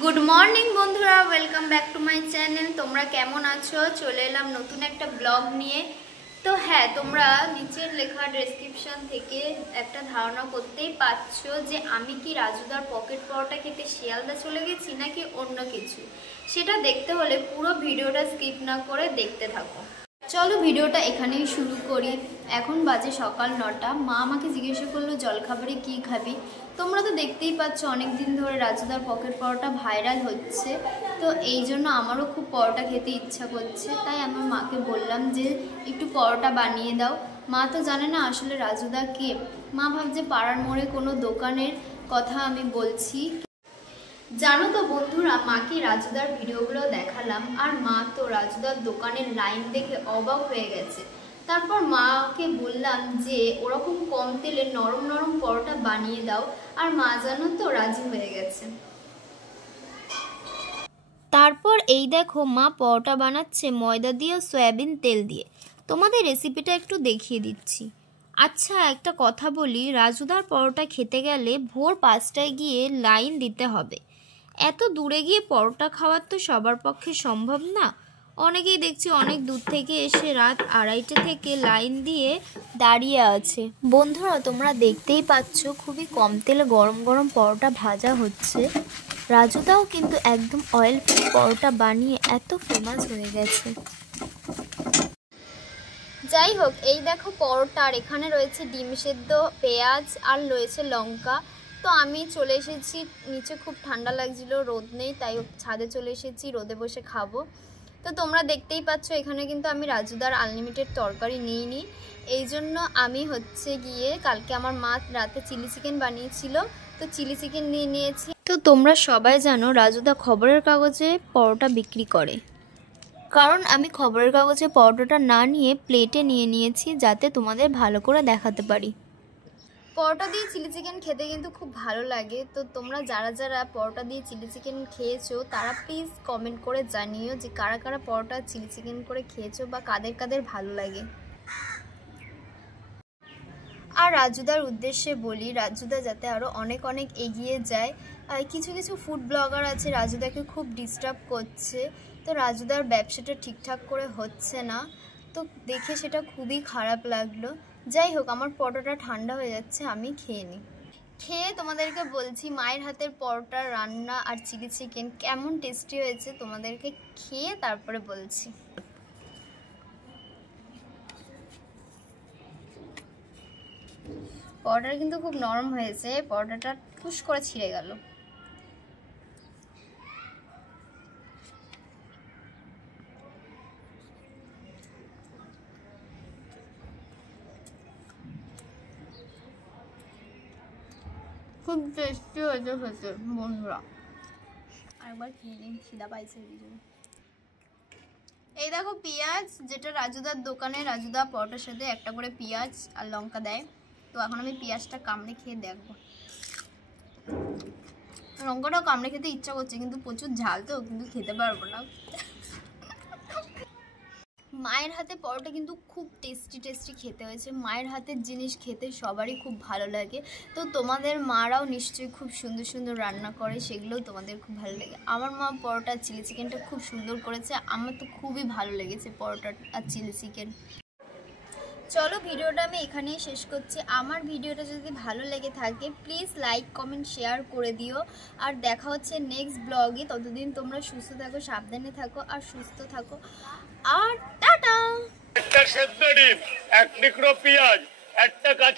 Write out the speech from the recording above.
Good morning বন্ধুরা, welcome back to my channel. তোমরা কেমন আছো? চলে এলাম নতুন একটা ব্লগ নিয়ে। তো হ্যাঁ, তোমরা নিচের লেখা ডেসক্রিপশন থেকে একটা ধারণা করতেই পারছো যে আমি কি রাজুদার পকেট পরোটা খেতে শিয়ালদা চলে গেছি নাকি অন্য কিছু। সেটা দেখতে হলে পুরো ভিডিওটা স্কিপ না করে দেখতে থাকো। চলো ভিডিওটা এখানেই শুরু করি। এখন বাজে সকাল 9টা। মা আমাকে জিজ্ঞাসা করলো জলখাবারে কী খাবি। তোমরা তো দেখতেই পাচ্ছ অনেক দিন ধরে রাজুদার পকেট পরোটা ভাইরাল হচ্ছে, তো এই জন্য আমারও খুব পরোটা খেতে ইচ্ছা করছে। তাই আমার মাকে বললাম যে একটু পরোটা বানিয়ে দাও। মা তো জানে না আসলে রাজুদা কে। মা ভাবছে পাড়ার মোড়ে কোনো দোকানের কথা আমি বলছি। জানো তো বন্ধুরা, মাকে রাজুদার ভিডিওগুলো দেখালাম আর মা তো রাজুদার দোকানের লাইন দেখে অবাক হয়ে গেছে। তারপর মাকে বললাম যে ওরকম কম তেলে নরম নরম পরোটা বানিয়ে দাও, আর মা জানো তো রাজি হয়ে গেছে। তারপর এই দেখো মা পরোটা বানাচ্ছে ময়দা দিয়ে সয়াবিন তেল দিয়ে। তোমাদের রেসিপিটা একটু দেখিয়ে দিচ্ছি। আচ্ছা, একটা কথা বলি, রাজুদার পরোটা খেতে গেলে ভোর 5টায় গিয়ে লাইন দিতে হবে। এত দূরে গিয়ে পরোটা খাওয়ার তো সবার পক্ষে সম্ভব না। অনেকেই দেখছি অনেক দূর থেকে এসে রাত 2:30 থেকে লাইন দিয়ে দাঁড়িয়ে আছে। বন্ধুরা, তোমরা দেখতেই পাচ্ছ খুবই কম তেলে গরম গরম পরোটা ভাজা হচ্ছে। রাজুদাও কিন্তু একদম অয়েল ফ্রি পরোটা বানিয়ে এত ফেমাস হয়ে গেছে। যাই হোক, এই দেখো পরোটা, আর এখানে রয়েছে ডিম সেদ্ধ, পেঁয়াজ আর রয়েছে লঙ্কা। তো আমি চলে এসেছি নিচে, খুব ঠান্ডা লাগছিল, রোদ নেই, তাই ছাদে চলে এসেছি, রোদে বসে খাবো। তো তোমরা দেখতেই পাচ্ছ এখানে কিন্তু আমি রাজুদার আনলিমিটেড তরকারি নিইনি। এই জন্য আমি গিয়ে কালকে আমার মা রাতে চিলি চিকেন বানিয়েছিল, তো চিলি চিকেন নিয়ে নিয়েছি। তো তোমরা সবাই জানো রাজুদা খবরের কাগজে পরোটা বিক্রি করে, কারণ আমি খবরের কাগজে পরোটাটা না নিয়ে প্লেটে নিয়ে নিয়েছি যাতে তোমাদের ভালো করে দেখাতে পারি। পরোটা দিয়ে চিলি চিকেন খেতে কিন্তু খুব ভালো লাগে। তো তোমরা যারা যারা পরোটা দিয়ে চিলি চিকেন খেয়েছো তারা প্লিজ কমেন্ট করে জানিও যে কারা কারা পরোটা চিলি চিকেন করে খেয়েছো বা কাদের কাদের ভালো লাগে। আর রাজুদার উদ্দেশ্যে বলি, রাজুদা যাতে আরও অনেক অনেক এগিয়ে যায়। কিছু কিছু ফুড ব্লগার আছে রাজুদাকে খুব ডিস্টার্ব করছে, তো রাজুদার ব্যবসাটা ঠিকঠাক করে হচ্ছে না, তো দেখে সেটা খুবই খারাপ লাগলো। যাই হোক, আমার পরোটাটা ঠান্ডা হয়ে যাচ্ছে, আমি খেয়ে নিই। খেয়ে তোমাদেরকে বলছি মায়ের হাতের পরোটা রান্না আর চিলি চিকেন কেমন টেস্টি হয়েছে, তোমাদেরকে খেয়ে তারপরে বলছি। পরোটাটা কিন্তু খুব নরম হয়েছে, পরোটাটা টুস করে ছিঁড়ে গেল। খুব টেস্টি হয়েছে খেতে বন্ধুরা, আরেকবার খেয়ে নিন, খিদা পাইছে এই জন্য। এই দেখো পেঁয়াজ, যেটা রাজুদার দোকানে রাজুদা পরোটার সাথে একটা করে পেঁয়াজ আর লঙ্কা দেয়। তো এখন আমি পেঁয়াজটা কামড়ে খেয়ে দেখবো। লঙ্কাটাও কামড়ে খেতে ইচ্ছা করছে, কিন্তু প্রচুর ঝাল তো, কিন্তু খেতে পারবো না। মায়ের হাতে পরোটা কিন্তু খুব টেস্টি টেস্টি খেতে হয়েছে। মায়ের হাতের জিনিস খেতে সবারই খুব ভালো লাগে। তো তোমাদের মারাও নিশ্চয়ই খুব সুন্দর সুন্দর রান্না করে, সেগুলোও তোমাদের খুব ভালো লাগে। আমার মা পরোটা চিলি চিকেনটা খুব সুন্দর করেছে, আমার তো খুবই ভালো লেগেছে পরোটা আর চিলি চিকেন। চলো ভিডিওটা আমি এখানেই শেষ করছি। আমার ভিডিওটা যদি ভালো লেগে থাকে প্লিজ লাইক কমেন্ট শেয়ার করে দিও। আর দেখা হচ্ছে নেক্সট ব্লগে। ততদিন তোমরা সুস্থ থাকো, সাবধানে থাকো আর সুস্থ থাকো। আর টাটা। একটা সেদ্ধ ডিম, এক টুকরো পেঁয়াজ, একটা কাঁচা